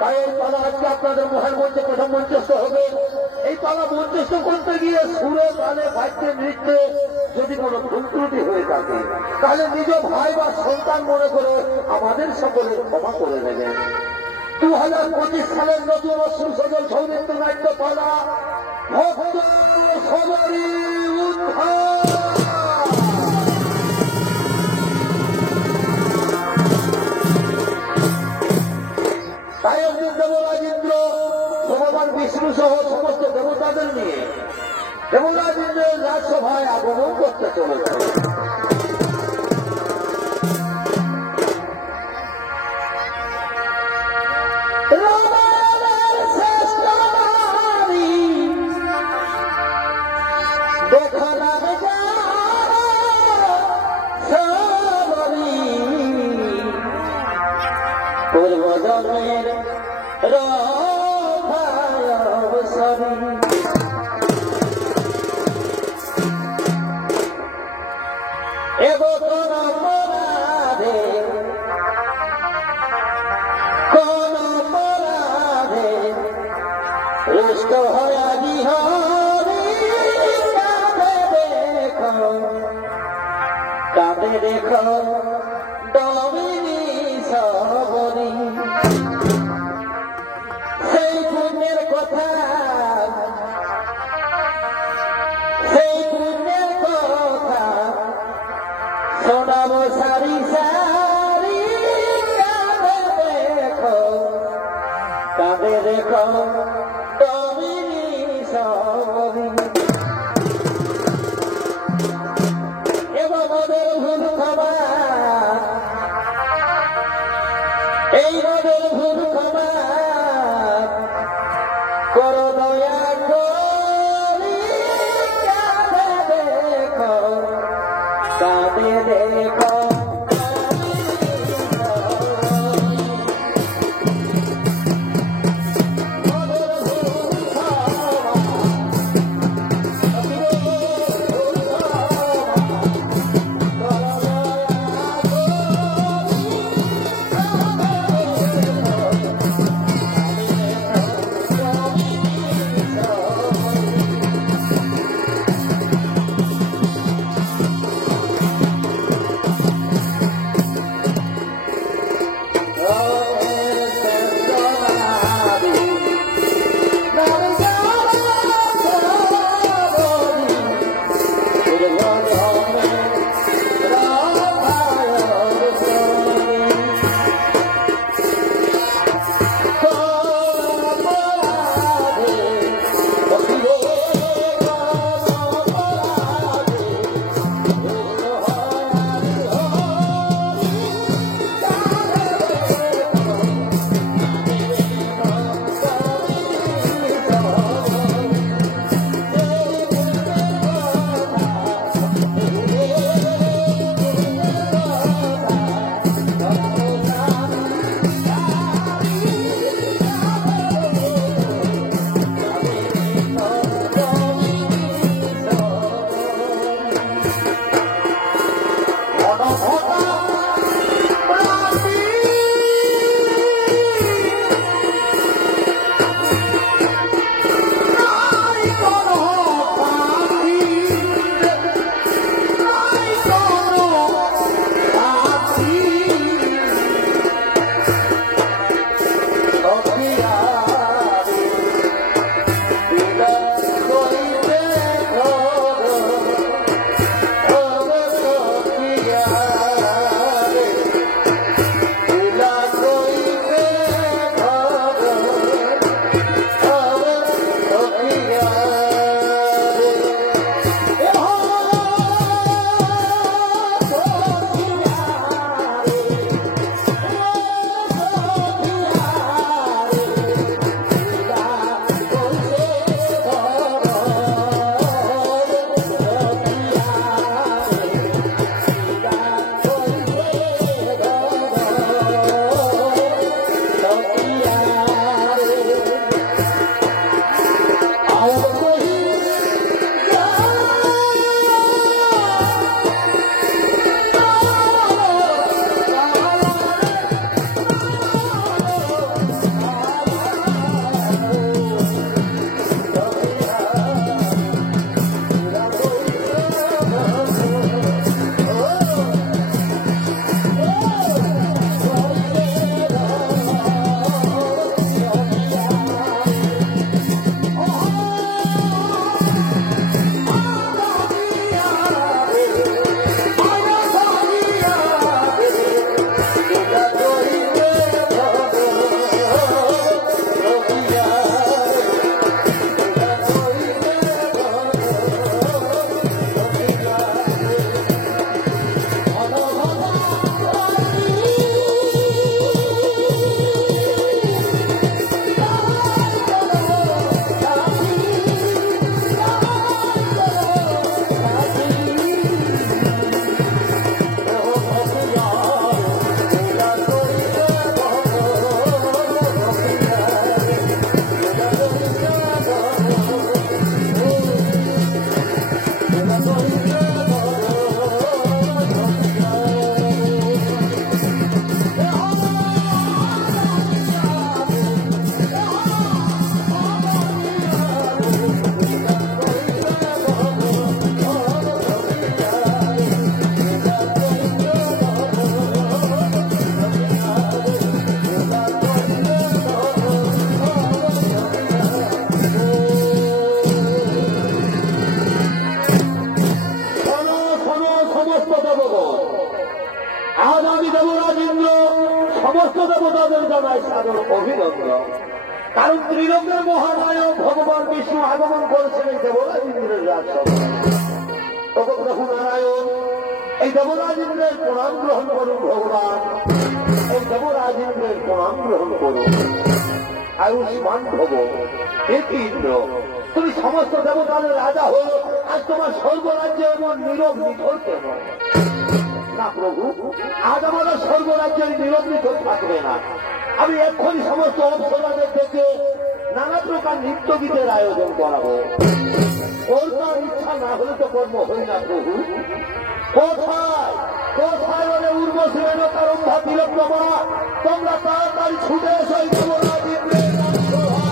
তাই এই পালা আজকে আপনাদের মহের মঞ্চে প্রথম মঞ্চস্থ হবে। এই পালা মঞ্চস্থ করতে গিয়ে সুরে তালে বাদ্যে নৃত্যে যদি কোনো ভুল ত্রুটি হয়ে থাকে তাহলে নিজ ভাই বা সন্তান মনে করে আমাদের সকলের ক্ষমা করে দেবেন। 2025 সালের নতুন অশ্রু সজল সৌমিত্র নাট্য পালা ভক্ত সবারই উদ্ধার। তাই একদিন দেবরাজ ইন্দ্র ভগবান বিষ্ণু সহ সমস্ত দেবতাদের নিয়ে দেবরাজ ইন্দ্রের রাজসভায় আগমন করতে চলেছে। পূর্বজন্মের রবসরি এবতন পরাধে কোন পরাধে রুষ্ট হয়া বিহরি কাঁদে দেখো দমিনী সবরি। সেই পুণ্যের কথা শোনাব সারি সারি কাঁদে দেখো দমিনী সবরি। এবং ওদের ভুল ক্ষমা এই ওদের ভুল ক্ষমা করো দয়া করি। কাঁদে দেখো কাঁদে দেখো ওদের ভুল ক্ষমা অভিনন্দন। কারণ ত্রিলোকের মহানায়ক ভগবান বিষ্ণু আগমন করেছেন এই দেবরাজ ইন্দ্রের রাজসভায়। তখন প্রভু নারায়ণ এই দেবরাজ ইন্দ্রের প্রণাম গ্রহণ করুন। ভগবান এই দেবরাজ ইন্দ্রের প্রণাম গ্রহণ করুন। আয়ুষ্মান ভব। হে ইন্দ্র, তুমি সমস্ত দেবতাদের রাজা হল, আজ তোমার স্বর্গরাজ্যে এমন নীরব নিথর কেন? না প্রভু, আজ আমাদের স্বর্গরাজ্যের নীরব নিথর থাকবে না। আমি এক্ষুনি সমস্ত অপ্সরাদের থেকে নানা প্রকার নৃত্য গীতের আয়োজন করাবো। কর্তার ইচ্ছা না হলে তো কর্ম হই না প্রভু। কোথায় কোথায় বলে উর্বশী রেণুকার অন্ধা তিলোত্তমা, তোমরা তাড়াতাড়ি ছুটে এসো এই দেবরাজ ইন্দ্রের রাজসভায়।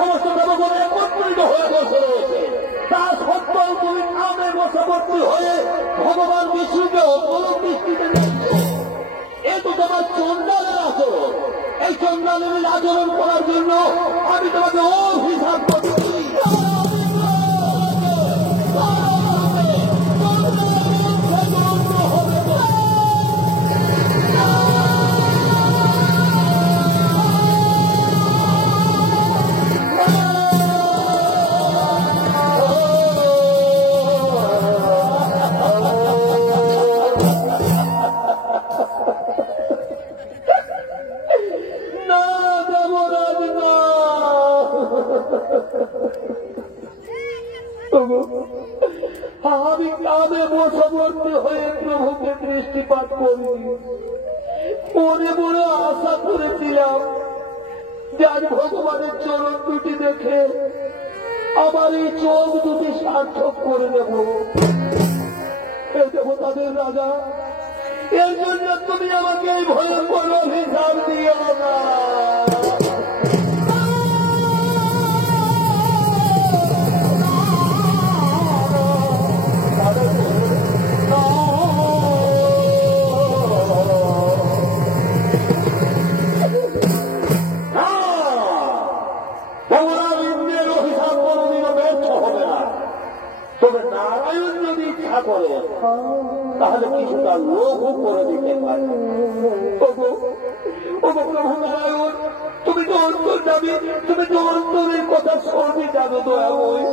সমস্ত দেবগণ একত্রিত হয়ে বসে রয়েছে, তা সত্ত্বেও তুমি নামে বশবর্তী হয়ে ভগবান বিষ্ণুকে অপরূপ দৃষ্টিতে দেখছো। এ তো তোমার চন্দ্রালের আচরণ। এই চন্দ্রালের আচরণ করার জন্য আমি তোমাকে অভিশাপ করছি। আমি কামে বশবর্তী হয়ে প্রভুকে দৃষ্টিপাত করি। মনে মনে আশা করেছিলাম যে আজ ভগবানের চরণ দুটি দেখে আমার এই চোখ দুটি সার্থক করে দেব। এ দেবতাদের রাজা, এর জন্য তুমি আমাকে এই ভয়ঙ্কর অভিশাপ দিও না। তবে নারায়ণ যদি ইচ্ছা করে তাহলে কিছুটা লোভ করে দিতে পারে। প্রভু নারায়ণ, তুমি তো অন্তর যাবে, তুমি তো অন্তরের কথা সবই জানো। দয়াময়,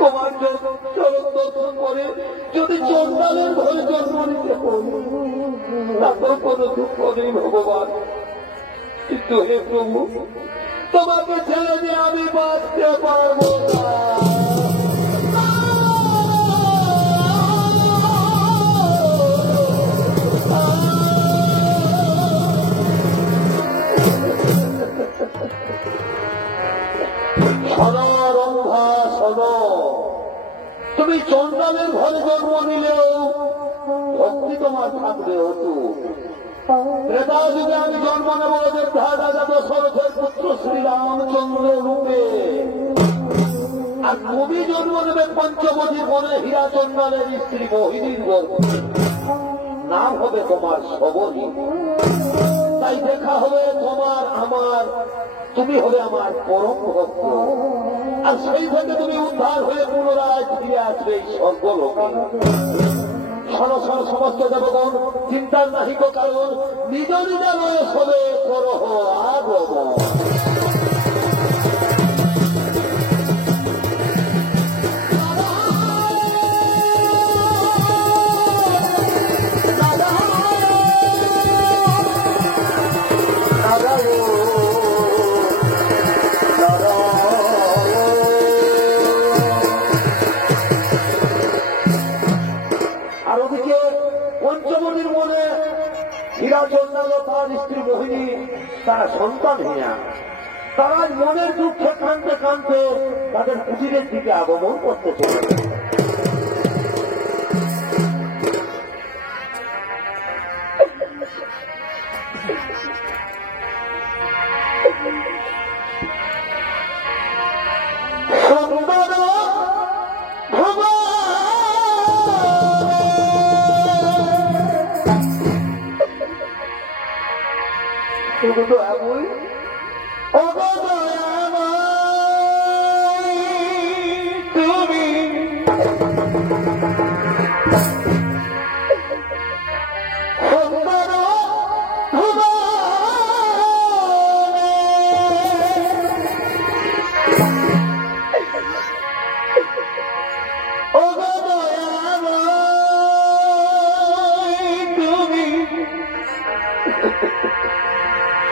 তোমার চরণ দর্শন করে যদি চন্ডালের ঘরে জন্ম নিতে পারি তারপর কোনো দুঃখ নেই ভগবান। কিন্তু হে প্রভু, তোমাকে ছেড়ে দিয়ে আমি বাঁচতে পারবো না। রম্ভা শোনো, তুমি চন্ডালের ঘরে জন্ম নিলেও ভক্তি তোমার থাকবে হতো। ত্রেতা যুগে আমি জন্ম নেব অযোধ্যা রাজা দশরথের পুত্র শ্রীরামচন্দ্র রূপে, আর তুমি জন্ম নেবে পঞ্চবটির বনে হীরা চন্ডালের স্ত্রী মোহিনীর গর্ভে। নাম হবে তোমার সবরী। তাই দেখা হবে তোমার আমার, তুমি হবে আমার পরম ভক্ত। আর সেই থেকে তুমি উদ্ধার হয়ে পুনরায় ফিরে আসবে এই স্বর্গলোকে। সমস্ত দেবগণ, চিন্তার নাহিক কারণ, নিজ নিজ রয়ে সবে করহ আগমন। পঞ্চমণির মনে হীরা চন্ডাল তার স্ত্রী মোহিনী তারা সন্তানহীনা। তারা মনের দুঃখে কাঁদতে কাঁদতে তাদের কুটিরের দিকে আগমন করতে চলে। তুমি তো এমন তুমি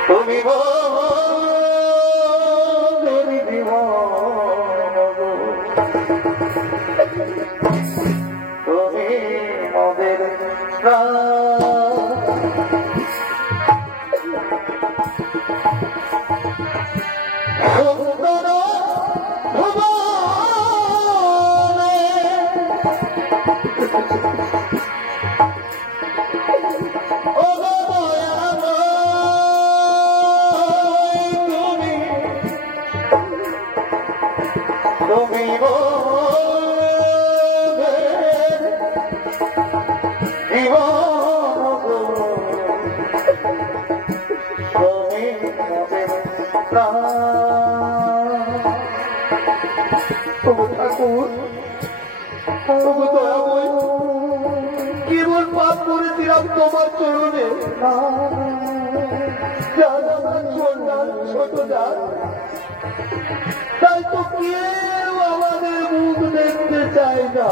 তুমি তুমি মোদের সুন্দর তুমি ঠাকুর কেবল পাপ করেছিলাম তোমার চরণে। ছোট যান, তাই তো কেউ আমাদের মুখ দেখতে চায় না।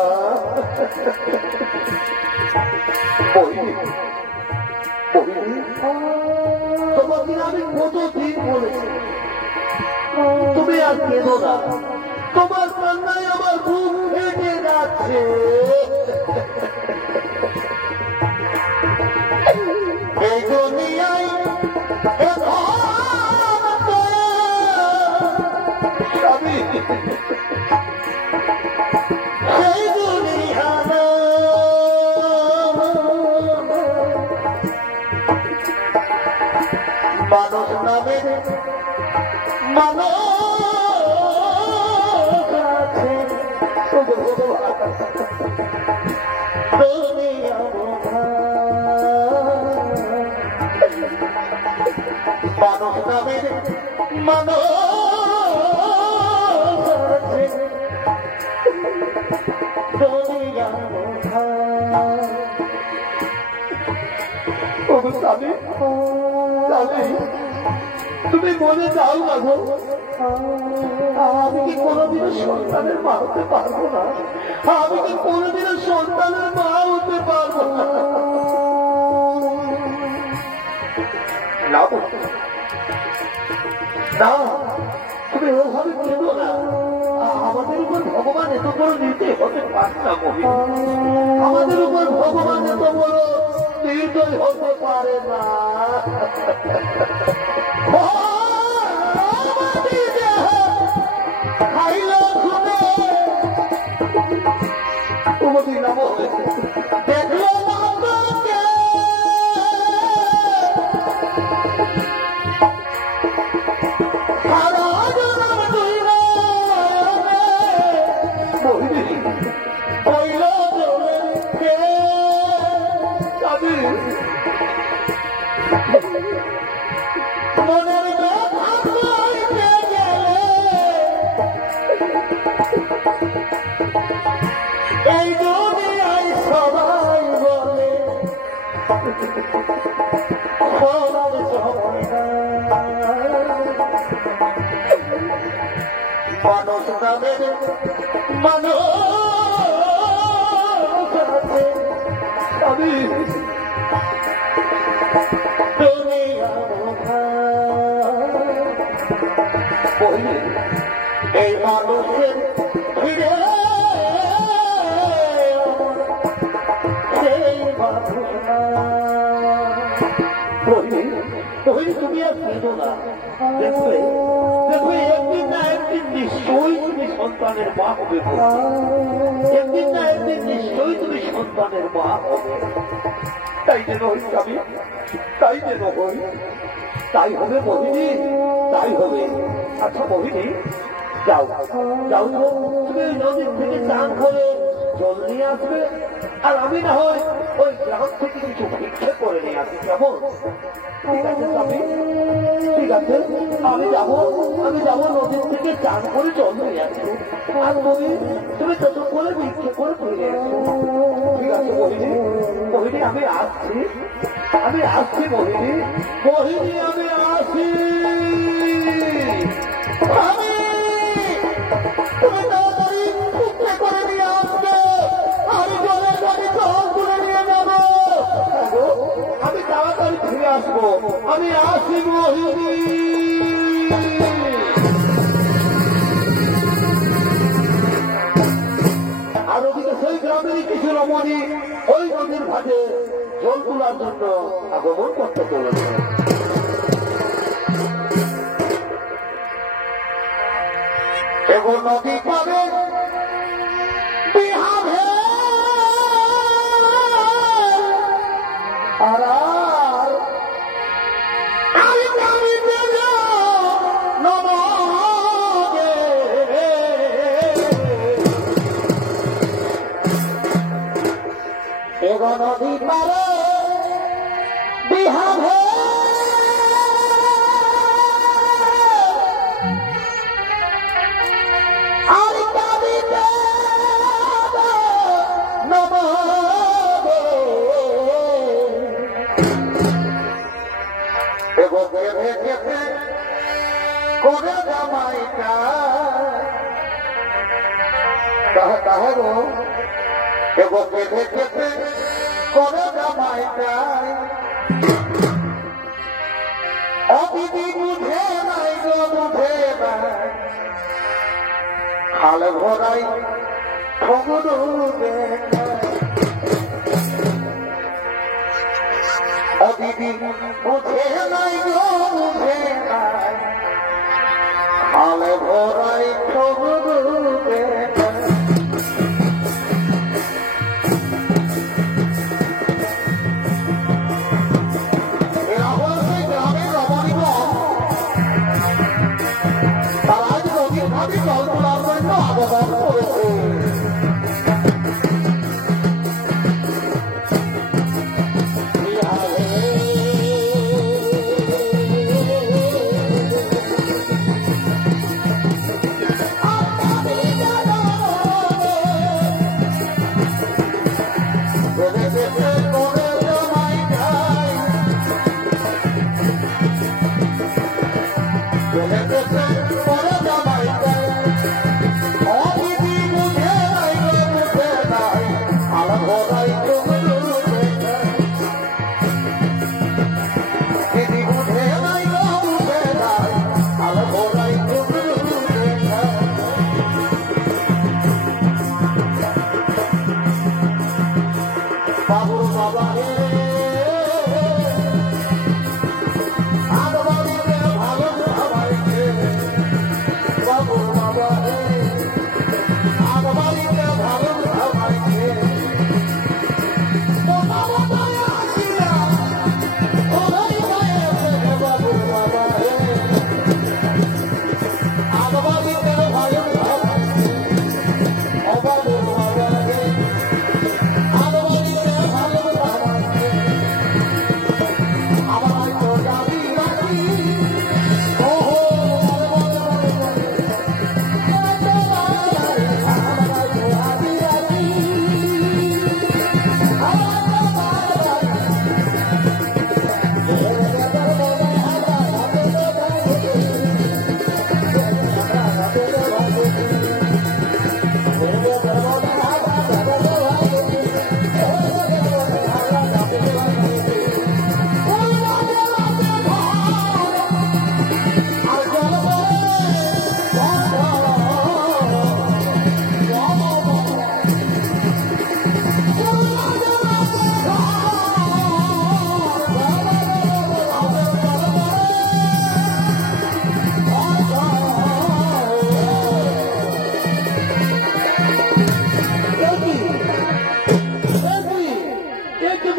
তোমাকে আমি কতদিন বলেছি তুমি আর কেঁদো না, তোমার কান্নায় আমার বুক ফেটে যাচ্ছে। এই দুনিয়ায় স্বামী দুনিয়া তুমি বলে যাও না গো, আমি কি কোনোদিনও সন্তানের মা হতে পারবো না? আমি কি কোনোদিনও সন্তানের মা হতে পারবো না? না, তুমি ওভাবে কেঁদো না। আমাদের উপর ভগবান এত বড় নিতে হতে পারে না মহিলা, আমাদের উপর ভগবান এত বড় নির্দয় হতে পারে না। দেখলো এই দুনিয়ায় সবাই বলে সবার সময় মানুষ নামের মানুষ আমি দুনিয়া এই মানুষের ফিরে সেই মানুষ তুমি আর কেঁদো না। দেখবে দেখবে একদিন না একদিন নিশ্চয়ই তুমি সন্তানের মা হবে, একদিন না একদিন নিশ্চয়ই তুমি সন্তানের মা হবে। তাই যেন হই আমি, তাই যেন হই, তাই হবে মোহিনী, তাই হবে। আচ্ছা মোহিনী, যাও যাও, তুমি ওই নদীর থেকে চান করে জল নিয়ে আসবে, আর আমি না হয় ওই গ্রাম থেকে কিছু ভিক্ষে করে নিয়ে আসি, কেমন? ঠিক আছে স্বামী, ঠিক আছে, আমি যাবো নদীর থেকে চান করে জল নিয়ে আসবো, আর তুমি তত করে ভিক্ষে করে ফিরে আসবো। ঠিক আছে মোহিনী, মোহিনী আমি আসছি, আমি আসছি মোহিনী, মোহিনী আমি আসি। তুমি তাড়াতাড়ি ভিক্ষে করে নিয়ে আসবে, আমি জলের গাড়ি জল তুলে নিয়ে যাবো। আমি তাড়াতাড়ি ফিরে আসবো, আমি আসি মোহিনী। আর ওদিকে সেই গ্রামেরই কিছু রমণী ওই নদীর ঘাটে জল তোলার জন্য আগমন করতে চলেছে। এগো নদী পাবে বিহাবে আর আমি জানিতে নমগে এগো নদী পাবে বিহাবে করে জামাইটা তাহে গো এগো বেঁধে কেটে করে জামাইটা অবিধি বুঝে নাই গো বুঝে নাই খাল ভরাই ঠগুরু অবিধি বুঝে নাই গো বুঝে নাই খাল ভরাই ঠগুরু জল তোলার জন্য আগমন করেছে।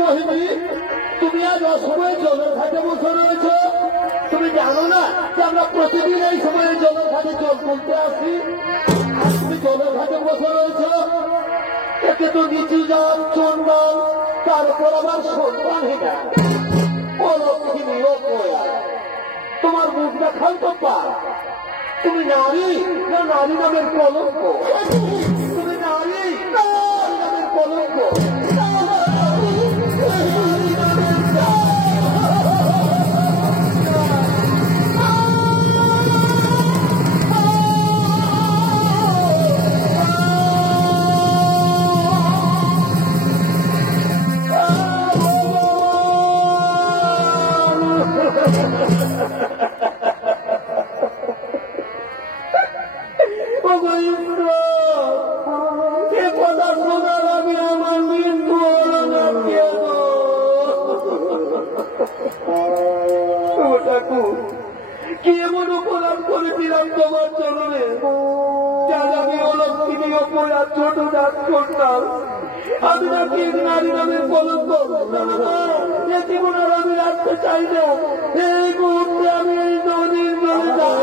মোহিনী, তুমি আজ অসময়ে জলের ঘাটে বসে রয়েছ? তুমি জানো না যে আমরা প্রতিদিন এই সময়ে জলের ঘাটে জল তুলতে আসি? আর তুমি জলের ঘাটে বসে রয়েছ? একে তো নিচু জাত চন্ডাল, তারপর আবার সন্তানহীনা। ও লক্ষ্মী, ও কোয়া, তোমার মুখ দেখাও তো পা। তুমি নারী না নারী নামের কলঙ্ক? তুমি নারী না নারী নামের কলঙ্ক? কি এমন অপরাধ করেছিলাম তোমার চরণে, যার আমি অলক্ষিনী অপরাধ ছোট দাঁত করতাম? আমি নাকি নারী নামের কলঙ্ক? এ জীবন আর আমি রাখতে চাই না। এই মুহূর্তে আমি এই নদীর জলে যাব।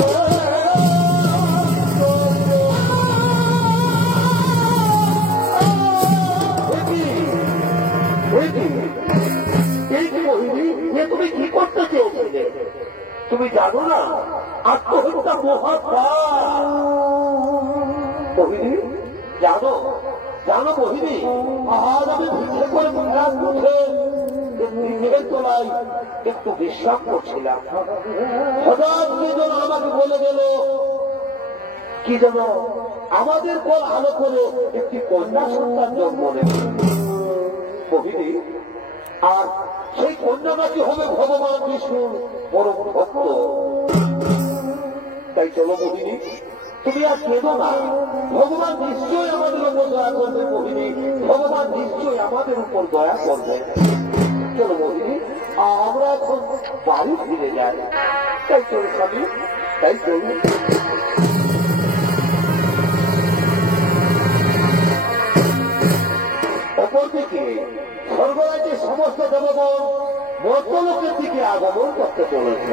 এই কি মোহিনী, এ তুমি কি করতে চেয়েছিলে? তুমি জানো না আত্মহত্যা মহাপাপ? মোহিনী জানো? জানো মোহিনী, আজ আমি ভিক্ষে করে রাত উঠে দিনের তোলায় একটু বিশ্রাম করছিলাম। হঠাৎ কে যেন আমাকে বলে গেল, কি যেন আমাদের পর আলো করে একটি কন্যা সন্তান জন্ম নেবে। মোহিনী, আর সেই কন্যা নাকি হবে ভগবান বিষ্ণুর পরম ভক্ত। তাই চলো মোহিনী, তুমি আর কেঁদো না। ভগবান নিশ্চয়ই আমাদের উপর দয়া করবে মোহিনী, ভগবান নিশ্চয়ই আমাদের উপর দয়া করবে। চলো মোহিনী, আমরা এখন বাড়ি ফিরে যাই। তাই চলো স্বামী, তাই চলো। অপরদিকে স্বর্গরাজ্যের সমস্ত দেবগণ মর্ত্যলোকের দিকে আগমন করতে চলেছে।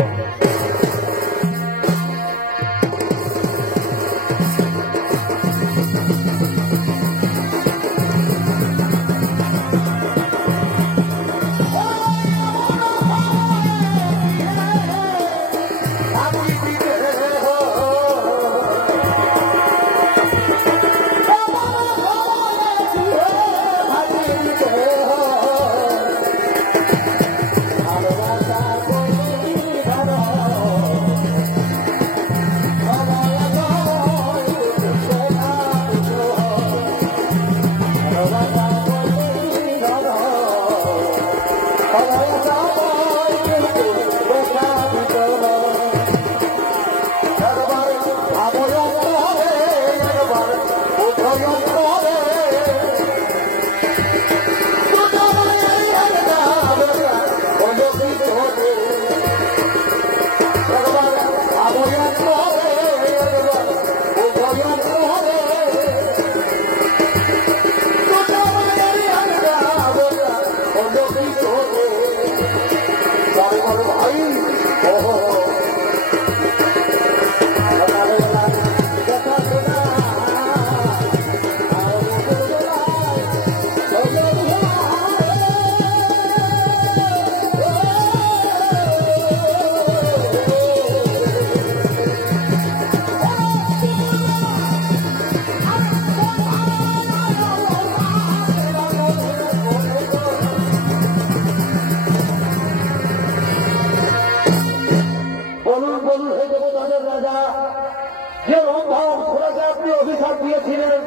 যে রম্ভা ঘোড়াকে আপনি অভিশাপ দিয়েছিলেন,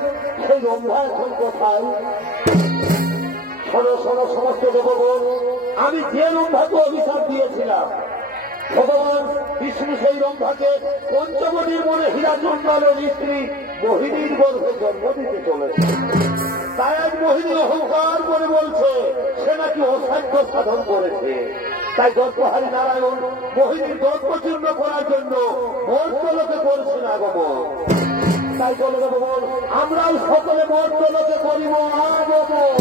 সেই রম্ভা এখন কোথায়? শোনো শোনো সমস্ত দেবগণ, আমি যে রম্ভাকে অভিশাপ দিয়েছিলাম, ভগবান বিষ্ণু সেই রম্ভাকে পঞ্চবটির মনে হীরাচন্দ্রের স্ত্রী মোহিনীর গর্ভে জন্ম দিতে চলেছে। তাই আজ মোহিনী অহংকার করে বলছে সে নাকি অসাধ্য সাধন করেছে। তাই দর্পহারী নারায়ণ মোহিনীর দর্পচূর্ণ করার জন্য মর্ত্যলোকে করছেন আগমন। তাই বলে ভগবান আমরাও সকলে মর্ত্যলোকে করিব আগমন।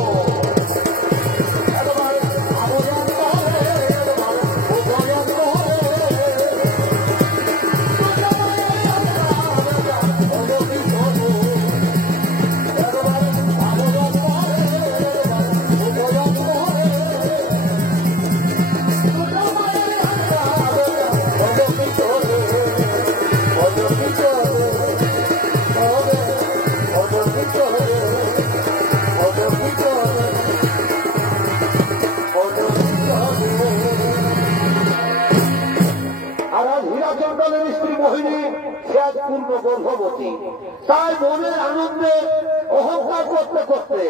গর্ভবতী। তাই মনের আনন্দে অহংকার করতে করতে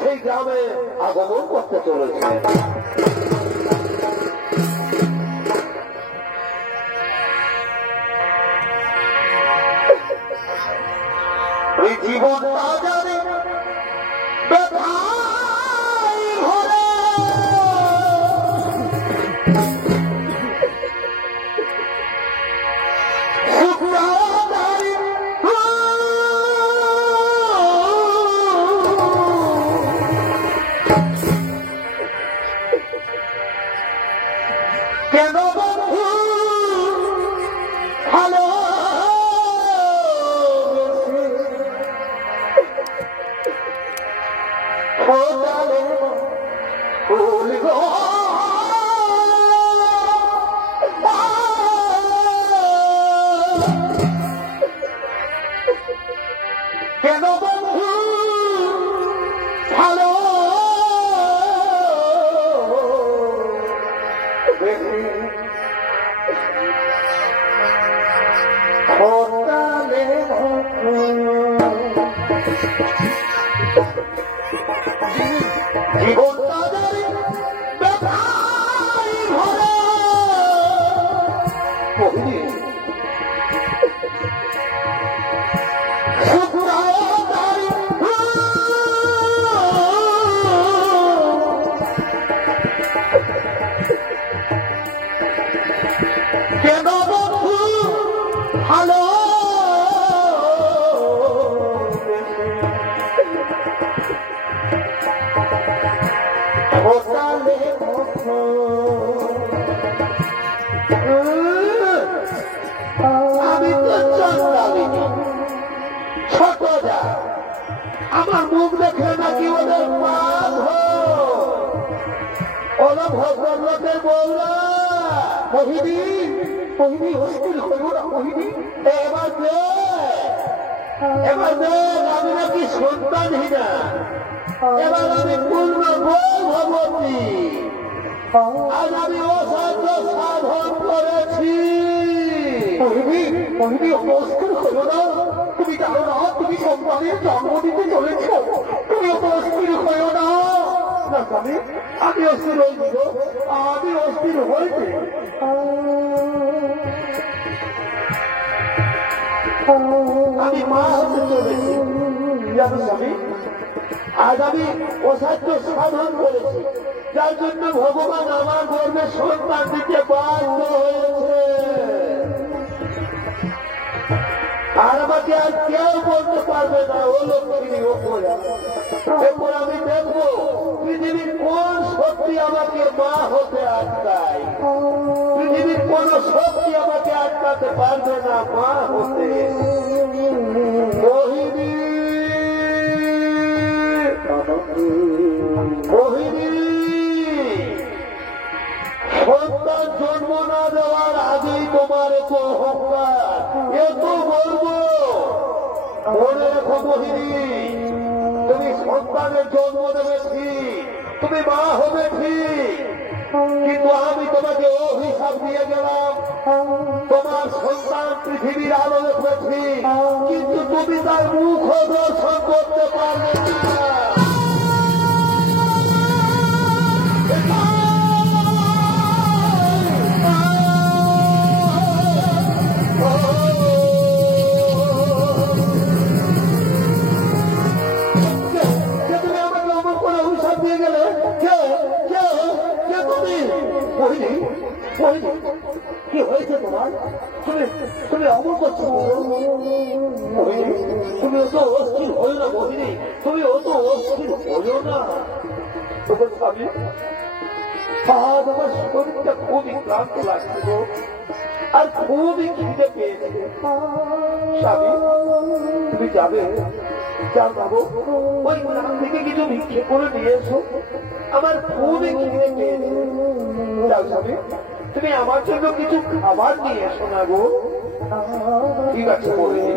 সেই গ্রামে আগমন করতে চলেছে। এই জীবন বাজারে ব্যথায় ভরা, শুক্রাচারী কেন বন্ধু ভালো কেন বন্ধু ভালো জীবন বাজারে ব্যথায় ভরা, শুক্রাচারী কেন বন্ধু ভালো আমি তো চন্দ্রাবিনী ছোট যা, আমার মুখ দেখে নাকি ওদের পাপ ওরা ভদ্রলোকের বললা মোহিনী মোহিনী অস্থির হইব না মোহিনী, এবার দেখ আমি নাকি সন্তানহীনা, এবার আমি পূর্ণ গর্ভবতী, আজ আমি অসাধ্য সাধন করেছি। মোহিনী অস্থির হইল না, তুমি জানো না তুমি সন্তানের জন্ম দিতে চলেছ, তুমি অত অস্থির হইও না। না স্বামী আমি অস্থির হয়েছি, আমি অস্থির হয়েছি। আমি মা হতে চলেছি জানো স্বামী, আজ আমি অসাধ্য সাধন করেছি, যার জন্য ভগবান আমার গর্ভে সন্তান দিতে বাধ্য হয়েছে। আর আমাকে আর কেউ বলতে পারবে না ও লক্ষ্মী ও পূজা। এরপর আমি দেখবো পৃথিবীর কোন শক্তি আমাকে মা হতে আটকায়, পৃথিবীর কোন শক্তি আমাকে আটকাতে পারবে না মা হতে। মোহিনী মোহিনী সন্তান জন্ম না দেওয়ার আগেই তোমার এত অহংকার, এত গর্ব। মনে রেখো মোহিনী, তুমি সন্তানের জন্ম দেবে ঠিক, তুমি মা হবে ঠিক, কিন্তু আমি তোমাকে অভিশাপ দিয়ে গেলাম। তোমার সন্তান পৃথিবীর আলো দেখবে ঠিক, কিন্তু তুমি তার মুখ দর্শন করতে পারবে না। কি হয়েছে তোমার? তুমি অমর করছো, তুমি অত অস্থির হই না মোহিনী, তুমি অত অস্থির হইও না। তোমার স্বামী আজ আমার শরীরটা খুবই ক্লান্ত লাগছিল আর খুবই খিদে পেয়েছে। স্বামী তুমি যাবে, যাও যাবো ওই গ্রাম থেকে কিছু ভিক্ষে করে নিয়ে এসো, আমার খুবই খিদে পেয়েছে। যাও স্বামী তুমি আমার জন্য কিছু খাবার নিয়ে এসো না গো। ঠিক আছে মোহিনী,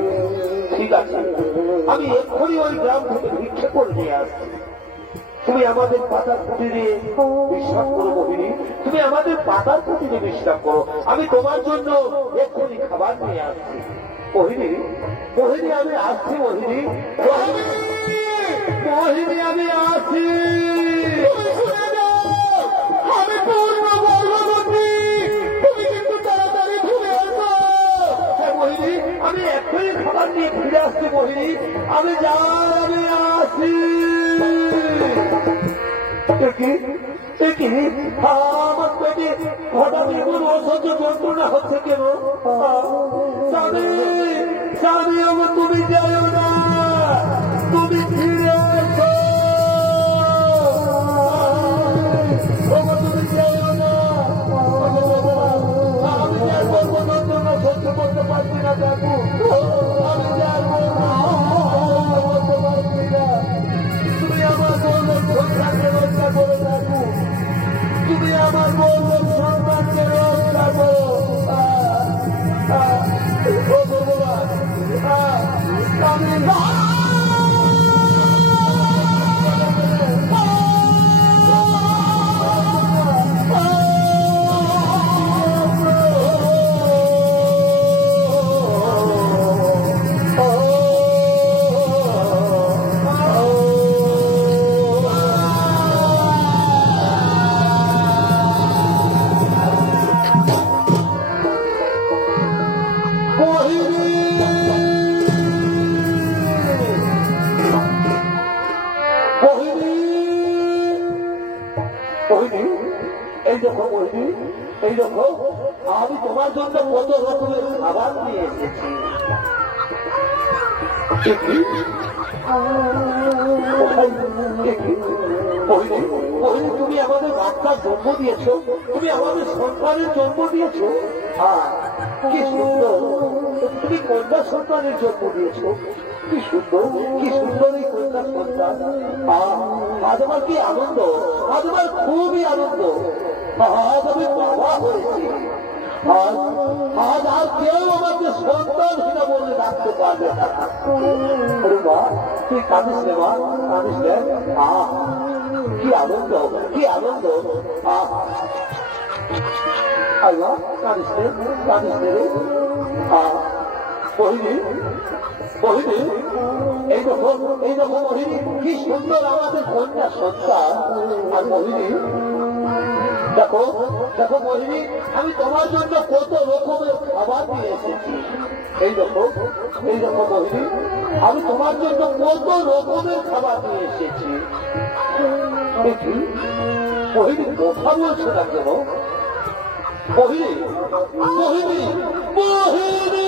ঠিক আছে, আমি এক্ষুনি ওই গ্রাম থেকে ভিক্ষে করে নিয়ে আসছি। তুমি আমাদের পাতার কুটিরে বিশ্বাস করো মোহিনী, তুমি আমাদের পাতার কুটিরে বিশ্বাস করো, আমি তোমার জন্য এক্ষুনি খাবার নিয়ে আসছি। মোহিনী, মোহিনী আমি আসছি, মোহিনী, মোহিনী আমি আসছি। আমি পূর্ণ গর্ভবতী, তুমি কিন্তু তাড়াতাড়ি ঘুরে আসো। মোহিনী, আমি এখনই খাবার নিয়ে ফিরে আসছি। মোহিনী, আমি আমি আসছি। আমার পেটে হঠাৎ এমন অসহ্য যন্ত্রণা হচ্ছে কেন? স্বামী, স্বামী, আমার তুমি যাও না, তুমি ফিরে এসো। তুমি যাও না, আমি আর গর্ব যন্ত্রণা সহ্য করতে পারছি না। কাকু, আমি আর করতে পারছি না। তুমি আমার গৌরব সন্তানকে রক্ষা করে থাকো, তুমি আমার গৌরব সন্তানকে রক্ষা করো। আমি এই দেখো, আমি তোমার জন্য কত রকমের খাবার নিয়ে এসেছি। তুমি আমাদের বাচ্চার জন্ম দিয়েছ, তুমি আমাদের সন্তানের জন্ম দিয়েছ। কি সুন্দর, তুমি কন্যা সন্তানের জন্ম দিয়েছ। কি সুন্দর, কি সুন্দর এই কন্যা সন্তান। আজ আমার কি আনন্দ, আজ আমার খুবই আনন্দ। আজ আমি বাবা হয়েছি। আজ আর কেউ আমাকে সন্তান হিনা বলে ডাকতে পারবে না। মা, তুই কাঁদিস রে মা, কাঁদিস রে। কি আনন্দ, কি আনন্দ। আল্লাহ, কাঁদিস রে, কাঁদিস রে। মোহিনী, মোহিনী, এই দেখো, এই দেখো মোহিনী, কি সুন্দর আমাদের কন্যা সন্তান। আর মোহিনী, দেখো, দেখো মোহিনী, আমি তোমার জন্য কত রকমের খাবার নিয়ে এসেছি। এই দেখো, এই দেখো মোহিনী, আমি তোমার জন্য কত রকমের খাবার নিয়ে এসেছি। দেখি মোহিনী কথা বলছে না কেন? মোহিনী, মোহিনী, মোহিনী।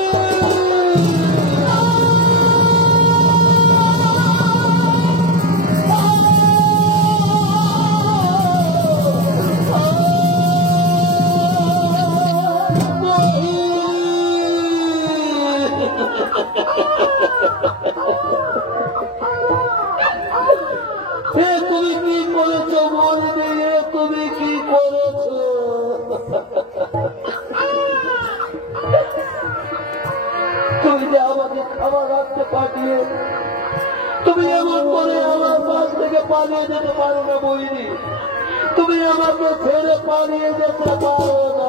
তুমি কি করেছো মোহিনী, তুমি কি করেছো? তুমি যে আমাকে খাবার রাখতে পাঠিয়ে তুমি এমন করে আমার কাছ থেকে পালিয়ে যেতে পারো না মোহিনী। তুমি আমাকে ছেড়ে পালিয়ে যেতে পারো না।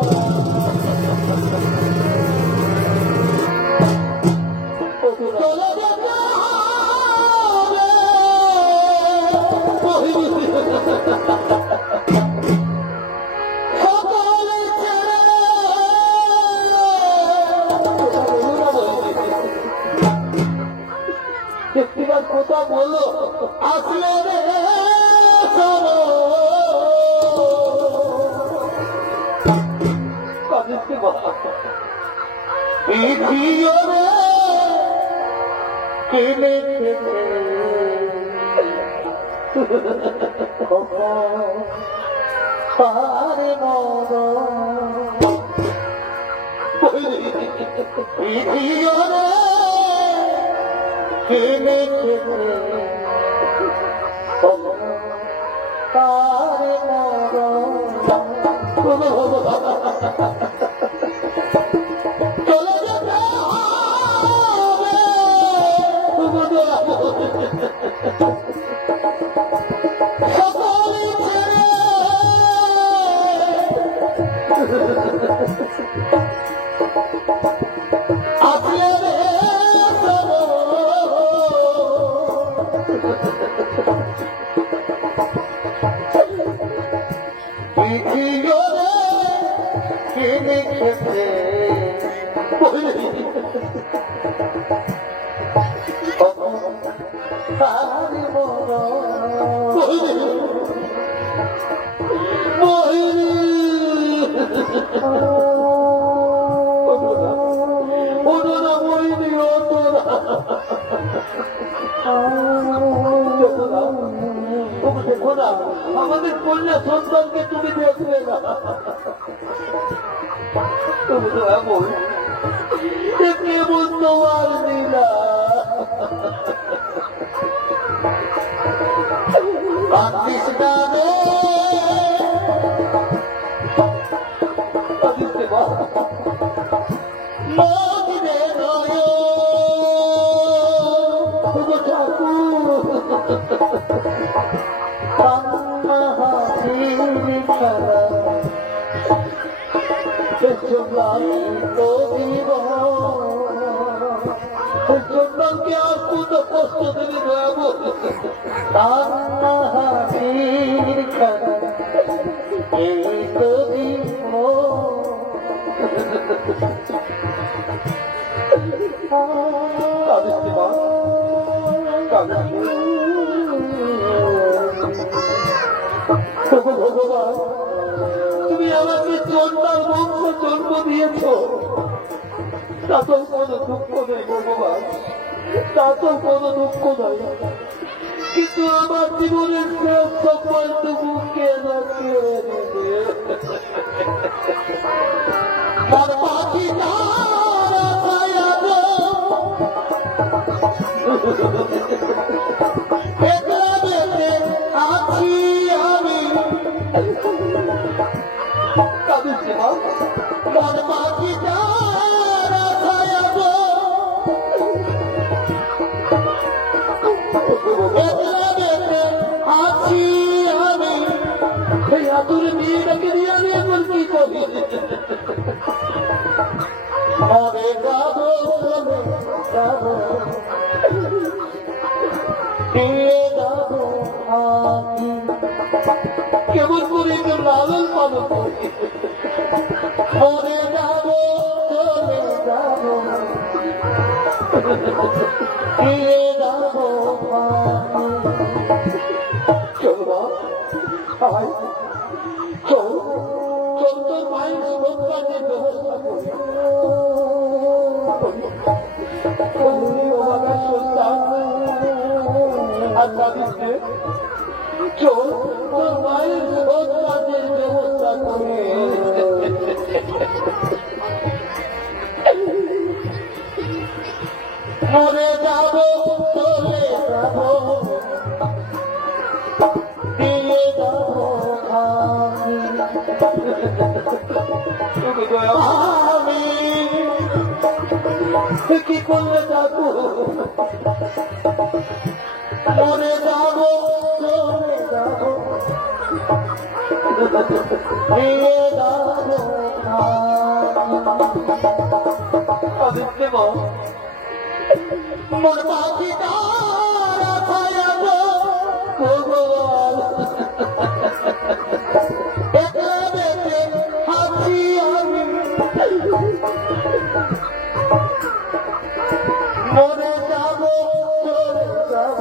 একটিবার কথা বলো, আসলে পারে মন পারে আপনি চিঠি জোরে কে লিখেছে দেখো না, আমাদের কন্যা সন্তানকে তুমি দেখবে না। তুমি তো এমন কেমন তোমার লীলা। সন্তানকে আর কোন কষ্ট দিলে দয়াবো ভগবান, তুমি আমাকে জন্মার বংশ জন্ম দিয়েছ, তাতেও কোনো দুঃখ নেই ভগবান, তাতেও কোনো দুঃখ নাই। কিন্তু আমার জীবনের শেষ সম্পর্কটুকু কে না কেড়ে নেবে। আতুরে মেয়েটাকে দিয়ে আমি এখন কি করি? কেমন করে একটু লালন পালন করি। মরে যাব চলে যাব দিয়ে যাব চলবা চল চল তোর মায়ের সন্তানের ব্যবস্থা করি। সন্তান আর দাদিতে চল তোর মায়ের সন্তানের ব্যবস্থা করি। মরে যাব চলে যাব দিয়ে যাব আমি কি করলে যাবো? মরে যাব চলে যাব দিয়ে যাব মোর পাখি তারা খায়াব ভগবান একলা বেঁচে আছি আমি। মরে যাব চলে যাব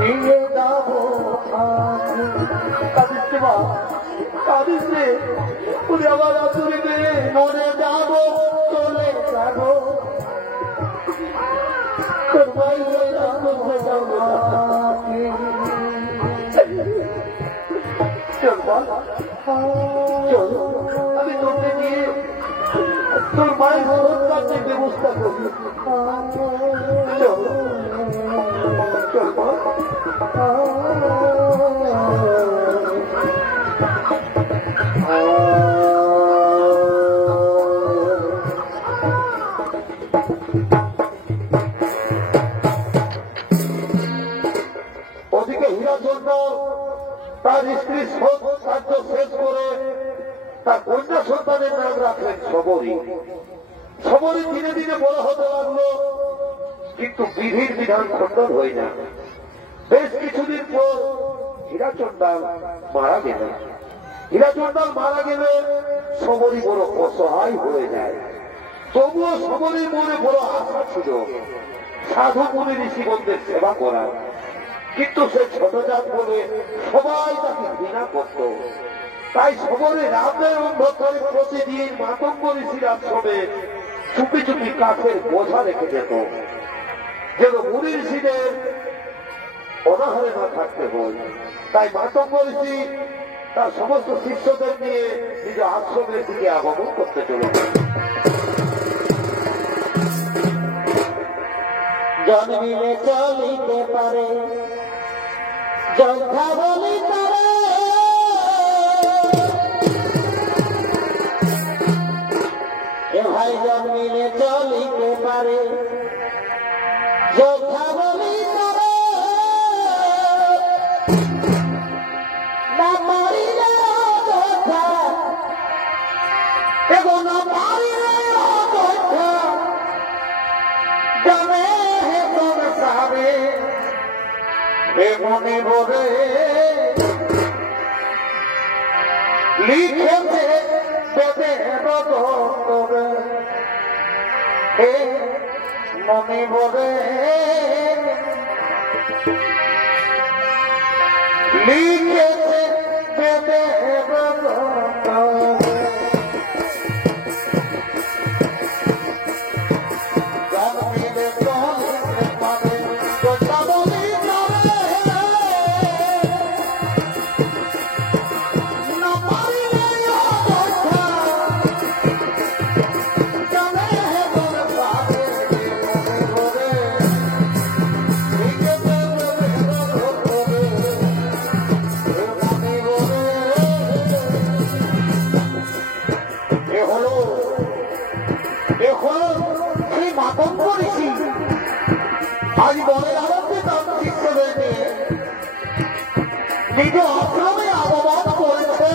দিয়ে যাব কাঁদিস মা কাঁদিস রে উনি আমার আতুরে মেয়ে। মরে যাব চলে যাব তোর বাইরে যাব চল চল আমি তোকে নিয়ে তোর মায়ের সন্তানের ব্যবস্থা করি। চল চল ওদিকে হীরাচন্দ্র তার স্ত্রী সব কার্য শেষ করে তার কন্যা সন্তানের নাম রাখলেন সবরী। সবরী ধীরে ধীরে বড় হতে লাগলো, কিন্তু বিধির বিধান খণ্ডন হয় না। বেশ কিছুদিন পর হীরাচন্দাল মারা গেলেন। হীরাচন্দাল মারা গেলে সবরই বড় অসহায় হয়ে যায়। তবুও সবরীর মনে বড় আশা ছিল সাধু মুনি ঋষিগণদের সেবা করার, কিন্তু সে ছোট জাত বলে সবাই তাকে ঘৃণা করত। তাই সবরে রাতের অন্ধকারে প্রতিদিন মাতঙ্গ ঋষির আশ্রমে চুপি চুপি কাঠের বোঝা রেখে যেত, যেন মুনি ঋষিদের অনাহারে না থাকতে হয়। তাই মাতঙ্গ ঋষি তার সমস্ত শিষ্যদের নিয়ে নিজ আশ্রমের দিকে আগমন করতে চলেছে। জন্মিলে চলিতে পারে যোদ্ধা বলি তারে, এ ভাই জন্মিলে চলিতে পারে যোদ্ধা বলি তারে, না মারিলে যোদ্ধা এবং না মারিলে যোদ্ধা জানে মনে বলে লিখেছে মনে বলে লিখেছে আজ বলে আনন্দে তার শিষ্যদের নিয়ে নিজ আশ্রমে আগমন করেছে।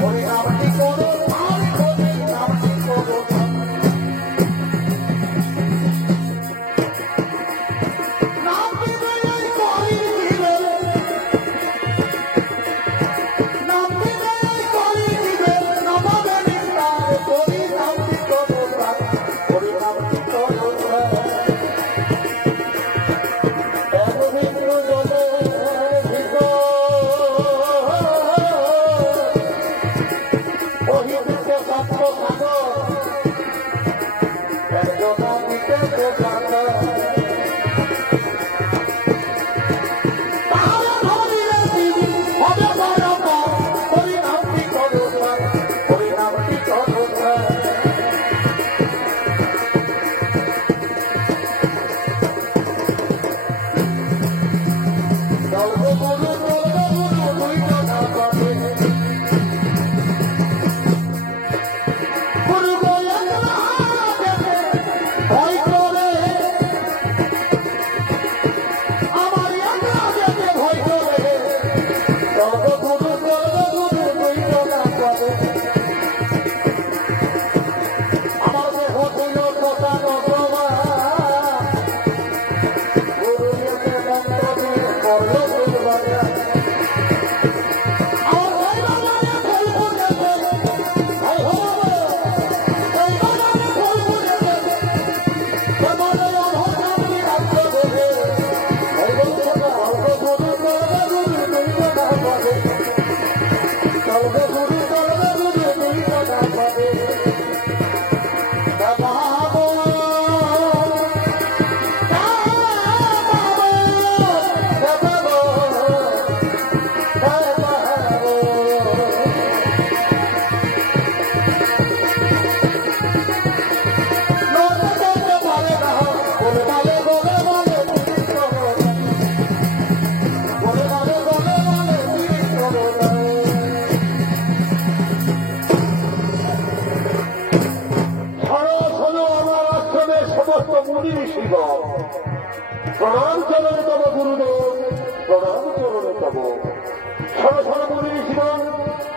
হরিনামটি করো নামটি করো, নামটি বেড়ে করি দিবে, নামটি বেড়ে করি দিবে, নমাবে নিস্তার করি নামটি করো, হরিনামটি করো। প্রণাম চরণে তব গুরুদেব, প্রণাম চরণে তব। শোনো শোনো মুনি ঋষিগণ,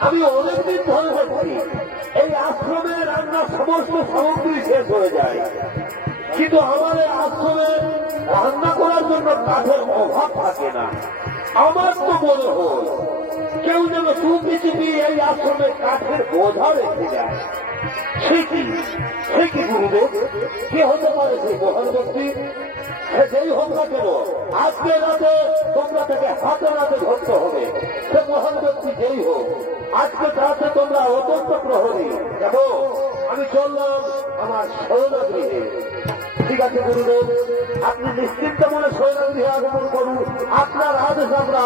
আমি অনেকদিন ধরে হচ্ছি এই আশ্রমে রান্নার সমস্ত সামগ্রী শেষ হয়ে যায়, কিন্তু আমার এই আশ্রমে রান্না করার জন্য কাঠের অভাব থাকে না। আমার তো মনে হয় কেউ যেন চুপি চুপি এই আশ্রমে কাঠের বোঝা রেখে যায়। সে কি গুরুদেব, কে হতে পারে সেই মহান ব্যক্তি? সে যেই হোক না কেন, আজকে রাতে তোমরা থেকে হাতে রাতে ধরতে হবে। সে মহান ব্যক্তি যেই হোক, আজকে রাতে তোমরা অত্যন্ত প্রহরী। এবং আমি চললাম আমার শরণাগৃহে। ঠিক আছে গুরুদেব, আপনি নিশ্চিন্ত মনে শরণাগৃহে আগমন করুন। আপনার আদেশ আমরা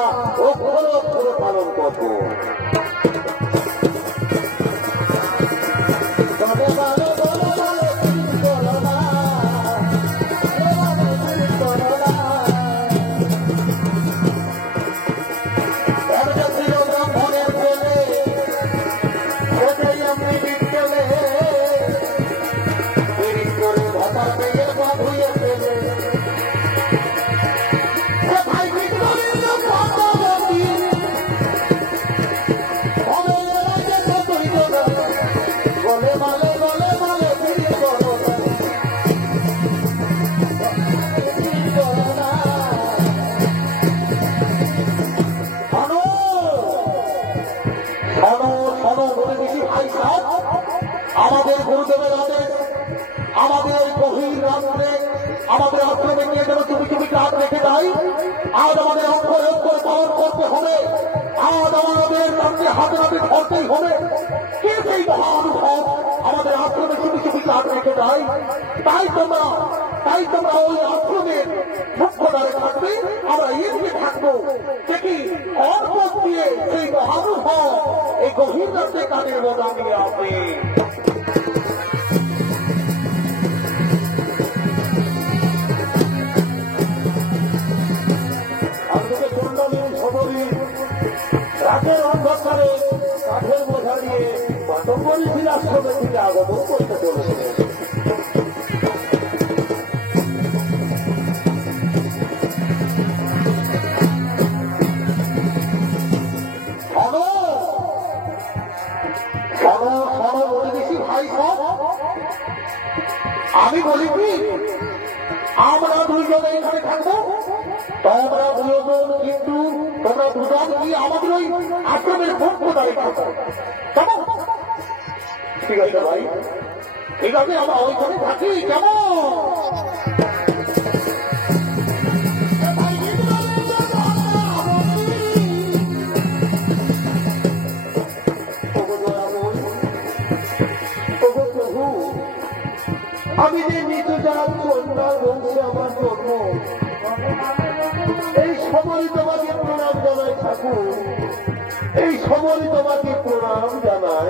অক্ষরে অক্ষরে পালন করব। আমাদের গুরুদেবের আদেশ, আমাদের গভীর রাত্রে আমাদের আশ্রমে নিয়ে যেন চুপি চুপি কাজ রেখে দেয়। আজ আমাদের অক্ষরে অক্ষরে পালন করতে হবে। আজ আমাদের রাত্রে হাতে হাতে ধরতেই হবে। কে সেই মহানুভব আমাদের আশ্রমে চুপি চুপি কাজ রেখে দেয়? তাই তোমরা ওই আশ্রমের মুখ্য দ্বারে থাকবে, আমরা এদিকে থাকবো। দেখি অল্প দিয়ে সেই মহানুভব এই গভীর রাত্রে কাজের বোঝা নিয়ে আসবে। রাতের অন্ধকারে কাঠের বোঝা নিয়ে মাতঙ্গরীর আশ্রমে থেকে আগমন করতে চলেছে। আমি বলি কি, আমরা দুইজন এখানে থাকবো, তোমরা দুজন কিন্তু তোমরা দুজন কি আমাদের ওই আশ্রমের মুখ্য দ্বারে থাকো। ঠিক আছে ভাই, ঠিক আছে, আমরা ওইখানে থাকি। কেমন আমি যে নিচু যার কন্যার বংশে আমার জন্ম, এই সময় তোমাকে প্রণাম জানাই ঠাকুর, এই সময় তোমাকে প্রণাম জানাই।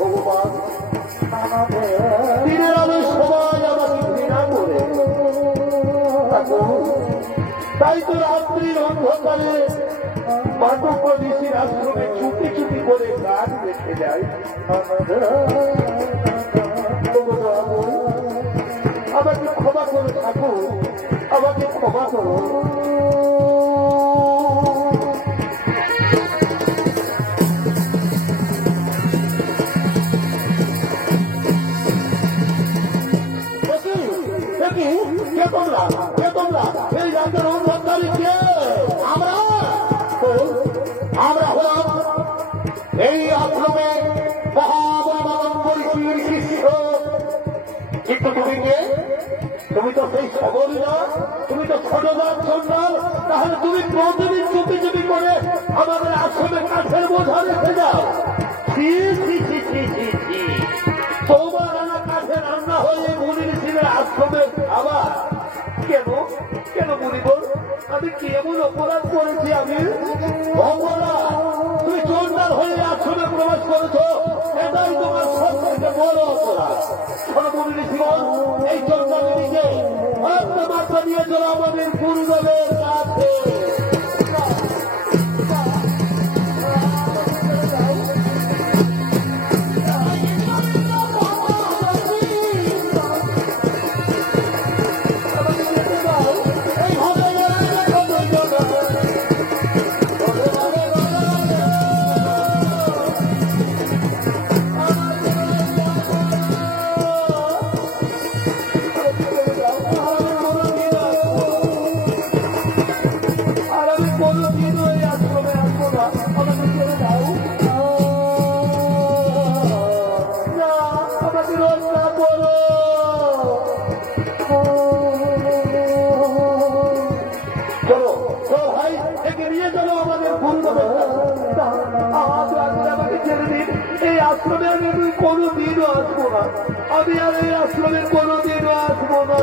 ভগবান, দিনের আলো সবাই আমাকে ঘৃণা করে, তাই তো রাত্রির অন্ধকারে মাতঙ্গ ঋষির আশ্রমে চুপি চুপি করে কাজ রেখে যায়। আমাকে ক্ষমা করে ঠাকুর, আমাকে ক্ষমা করো। এই রাতের অন্ধকারে কে? আমরা হলাম এই আশ্রমে মহাবনম্বরীর শিষ্য। কিন্তু তুমি কে? তুমি তো সেই সবরই না, তুমি তো ছোটদার সন্তান। তাহলে তুমি প্রতিদিন চুপি চুপি করে আমাদের আশ্রমে কাঠের বোঝা রেখে যাও। তোমার রান্না কাঠে রান্না হয়ে মুনির ছিলেন আশ্রমে আবার কেন? কেন মুনিবর, আমি কি এমন অপরাধ করেছি? আমি অপরাধ? তুমি চন্দার হয়ে আশ্রমে প্রবেশ করেছো, এটাই তোমার সব থেকে বড় অপরাধ। মুনির জীবন এই চন্দাকে মাত্রা নিয়ে চলো আমাদের গুরুদেবের কাছে। আজকের দিন এই আশ্রমে আমি কোনোদিনও আসবো না, আমি আর এই আশ্রমে কোনোদিনও আসবো না।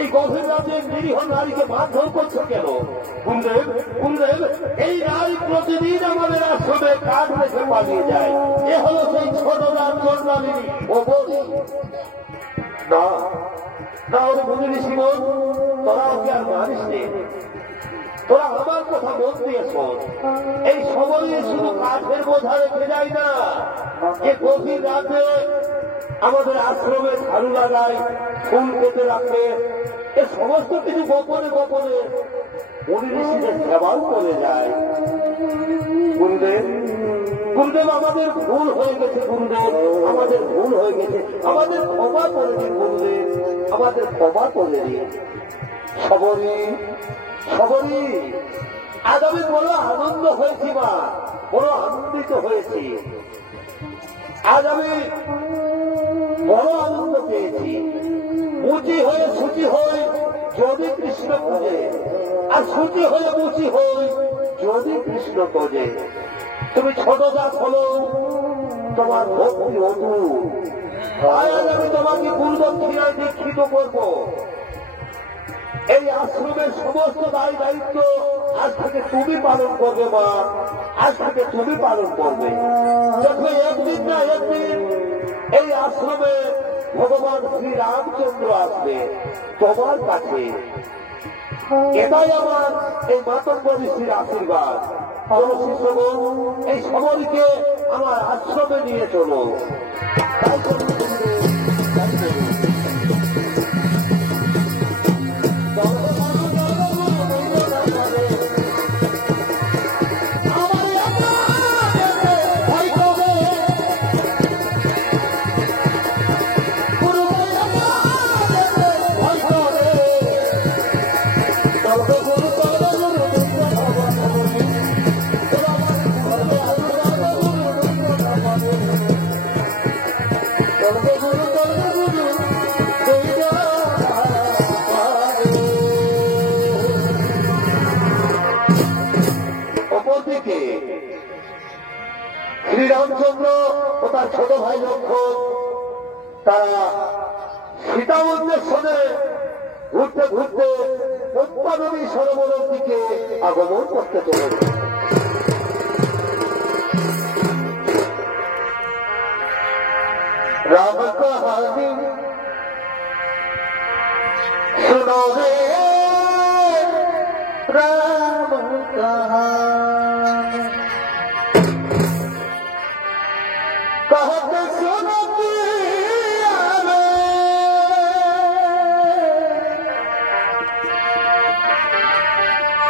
এই গভীর রাতে নিরীহ নারীকে মারধর করছো কেন? গুরুদেব, গুরুদেব, এই নারী প্রতিদিন আমাদের আশ্রমে কাঠ রেখে পালিয়ে যায়। এ হলো সেই ছোট রানী ও বলি না না, ওর বুঝলি শিবন, তোরা ওকে আর মারিস নে, তোরা আমার কথা মন দিয়ে শোন। এই সময়ে শুধু কাঠের বোঝা রেখে যায় না, যে গভীর রাতে আমাদের আশ্রমে ঝাড়ু লাগায়, ফুল পেতে রাখে, এ সমস্ত কিছু গোপনে গোপনে মুনি ঋষিদের সেবাও করে যায়। গুরুদেব, গুরুদেব, আমাদের ভুল হয়ে গেছে গুরুদেব, আমাদের ভুল হয়ে গেছে, আমাদের ক্ষমা করে দিন গুরুদেব, আমাদের ক্ষমা করে দিন। সবরী, সবরী, আজ আমি বড় আনন্দ হয়েছি মা, বড় আনন্দিত হয়েছি। আজ আমি বড় আনন্দ পেয়েছি। মুচি হয়ে সুচি হই যদি কৃষ্ণ খোঁজে, আর সুচি হয়ে মুচি হই যদি কৃষ্ণ খোঁজে। তুমি ছোট জাত হলো, তোমার ভক্তি অটুট। আজ আমি তোমাকে গুরুদক্ষিণায় দীক্ষিত করব। এই আশ্রমের সমস্ত দায় দায়িত্ব আজ থেকে তুমি পালন করবে মা, আজ থেকে তুমি পালন করবে। দেখো একদিন না একদিন এই আশ্রমে ভগবান শ্রী রামচন্দ্র আসবে তোমার কাছে। এটাই আমার এই মাতঙ্গ ঋষির আশীর্বাদ। চলো শিষ্যগণ, এই সবরীকে আমার আশ্রমে নিয়ে চলো। তাই করুন, তাই করুন। শ্রীরামচন্দ্র ও তার ছোট ভাই লক্ষ্মণ তারা সীতা উদ্দেশ্যে ঘুরতে ঘুরতে পদ্মানদী সরোবরের দিকে আগমন করতে চলেছে। রাম কাহানি শুনো রে, রাম কাহানি कहते सुनती आवे,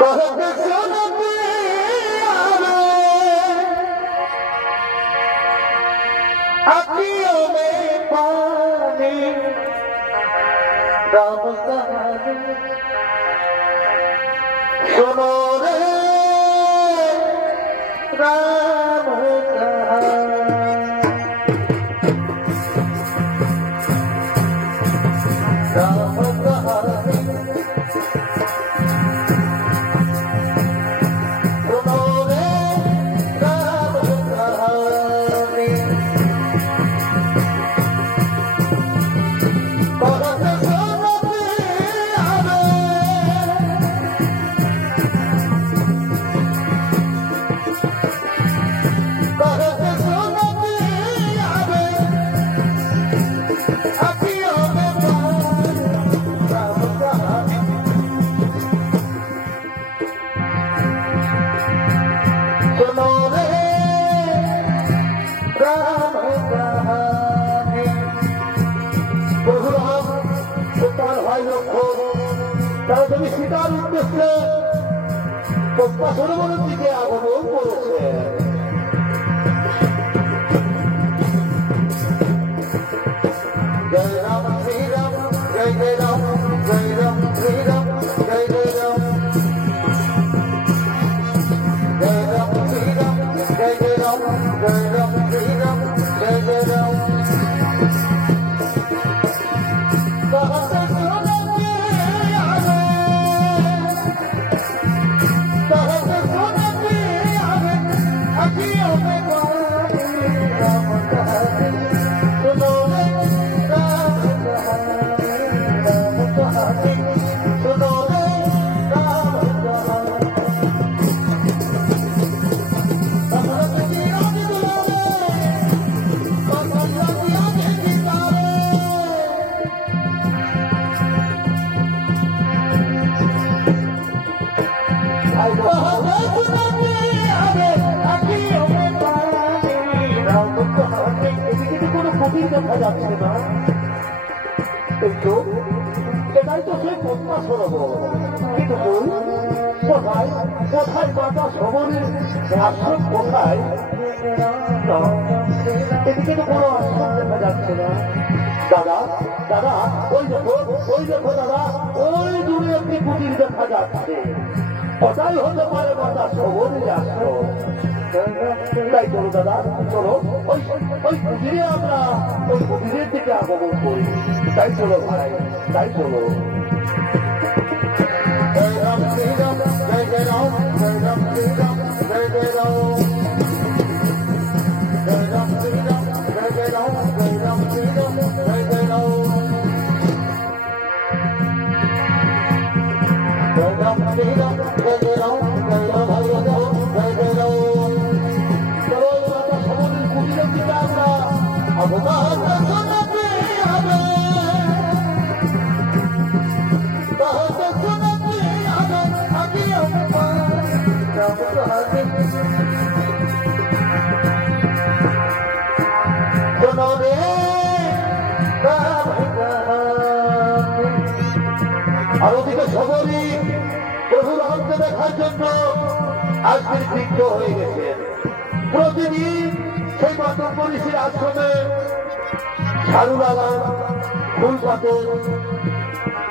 कहते सुनती आवे, अखियों में पानी, राम कहानी सुनो रे, राम कहानी। তারা তুমি সীতার উদ্দেশ্যে পদ্মা সরোবরের দিকে আগমন করেছে। জয় রাম শ্রীরাম, জয় জয় রাম, জয় রাম শ্রীরাম, জয় জয় রাম, জয় রাম শ্রীরাম, জয় জয় রাম, জয় রাম শ্রীরাম, জয় জয় রাম। কুটির দেখা যাচ্ছে না। এই তো এটাই তো সেই পদ্মা সরোবর, কিন্তু কোথায় কোথায় মাতা সবরের আশ্রম কোথায়? এদিকে তো কোনো আশ্রম দেখা যাচ্ছে না। দাদা দাদা, ওই দেখো দাদা, ওই দূরে একটি কুটির দেখা যাচ্ছে। ওটাই হতে পারে মাতা সবরের আশ্রম। তাই চলো দাদা, চলো ওই কুটিরে আমরা ওই কুটিরের দিকে আগমন করি। তাই চলো ভাই, তাই চলো। জয় রাম শ্রীরাম, জয় জয় রাম, জয় রাম শ্রীরাম, জয় জয় রাম, জয় রাম শ্রীরাম, জয় জয় রাম, জয় রাম শ্রীরাম, জয় জয় রাম, জয় রাম শ্রীরাম, জয় জয় রাম, জয় রাম জয় জয় রাম। চলো মাতা সবরের কুটিরের দিকে আমরা আগমন করতে হবে। আর ওদিকে সবরই প্রভু রামকে দেখার জন্য আজকের সিদ্ধ হয়ে গেছেন। প্রতিদিন সেই মাতঙ্গ ঋষির আশ্রমে ঝাড়ু লাগান, ফুল পাতেন।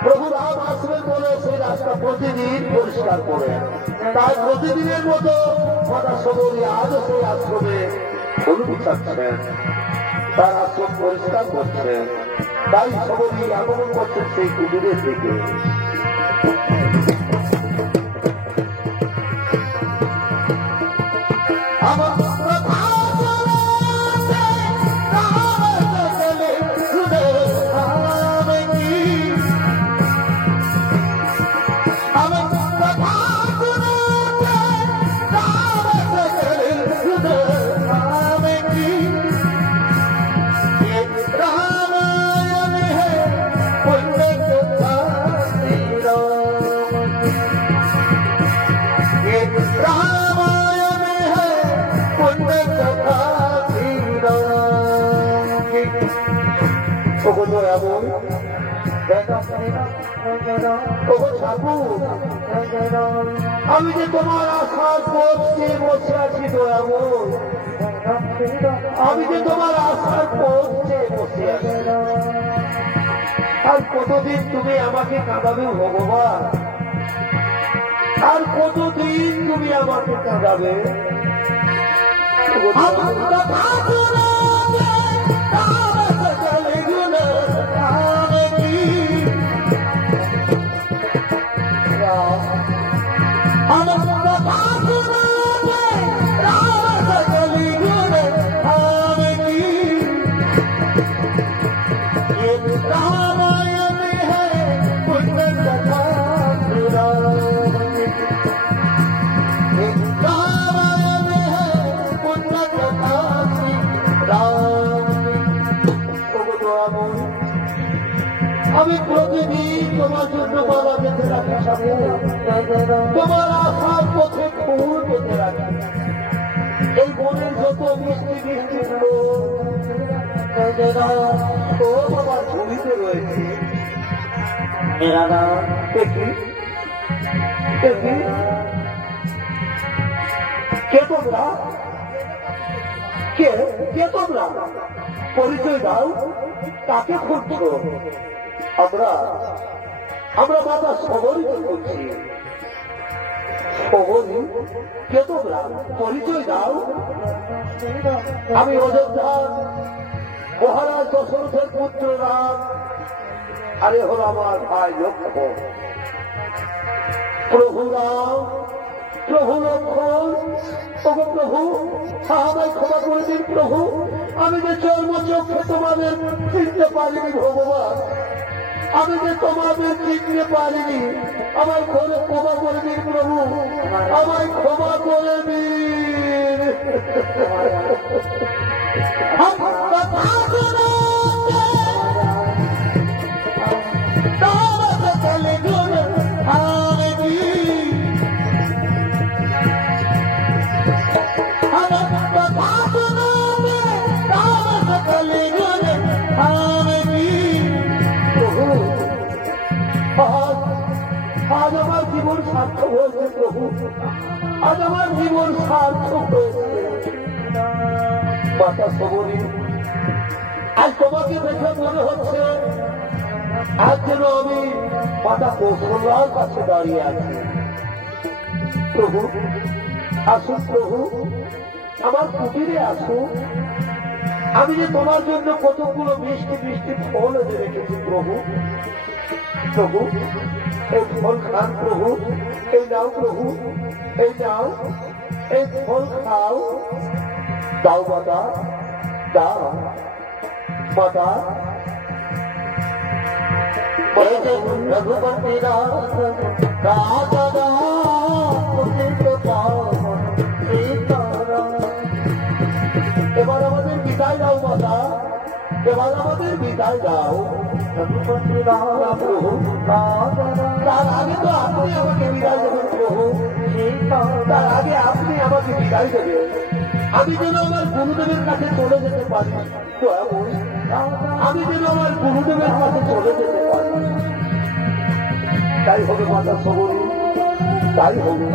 প্রভু রাম আসবেন বলে সেই রাস্তা প্রতিদিন পরিষ্কার করেন। তাই প্রতিদিনের মতো মাতা সবরী আজও সেই আশ্রমে ফুল গুছাচ্ছেন, তার আশ্রম পরিষ্কার করছেন। তাই সবরী আগমন করছেন সেই কুটিরের দিকে। আমি যে তোমার আশার পথে বসে আছি দয়াময়, আমি যে তোমার আশার পথে বসে আছি। আর কতদিন তুমি আমাকে কাঁদাবে ভগবান? আর কতদিন তুমি আমাকে কাঁদাবে? আমি প্রতিদিন তোমার জন্য মালা বেঁধে রাখি, তোমার আশার পথে ফুল বেঁধে রাখি। এই বনের যত মিষ্টি মিষ্টি ও আমার ভূমিতে রয়েছে। কে তোমরা? কে তোমরা? পরিচয় দাও, তাকে খুঁজছো। আমরা মাতা সবরীকে খুঁজছি। সবরী কে তোমরা? পরিচয় দাও। আমি অযোধ্যার মহারাজ দশরথের পুত্র রাম, আরে হল আমার ভাই লক্ষ্মণ। প্রভু রাম, প্রভু লক্ষ্মণ, তবু প্রভু আমায় ক্ষমা করে দিন প্রভু। আমি যে চর্মচক্ষে তোমাদের চিনতে পারিনি ভগবান, আমি যে তোমাদের চিনতে পারিনি। আমার ঘরে ক্ষমা করে দিন প্রভু, আমায় ক্ষমা করে দিন। সার্থক হয়েছে প্রভু, আজ আমার জীবন সার্থক হয়েছে। মাতা সবরী, আজ তোমাকে দেখে মনে হচ্ছে আজ যেন আমি মাতা কৌশলার কাছে দাঁড়িয়ে আছি। প্রভু আসুন, প্রভু আমার কুটিরে আসুন। আমি যে তোমার জন্য কতগুলো মিষ্টি মিষ্টি ফল এনে রেখেছি প্রভু। প্রভু এই ফল খান প্রভু, এই নাও প্রভু, এই নাও, এই ফল খাও। দাও মাতা, দাও মাতা। রঘুপতি এবার আমাদের বিদায় দাও মাতা, এবার আমাদের বিদায় দাও। প্রভু তার আগে তো আপনি আমাকে বিদায় দেবেন প্রভু, তার আগে আপনি আমাকে বিদায় দেবেন। আমি যেন আমার গুরুদেবের কাছে চলে যেতে পারি, আমি যেন আমার গুরুদেবের কাছে চলে যেতে পারি। তাই হবে মাতা সবরী, তাই হবে।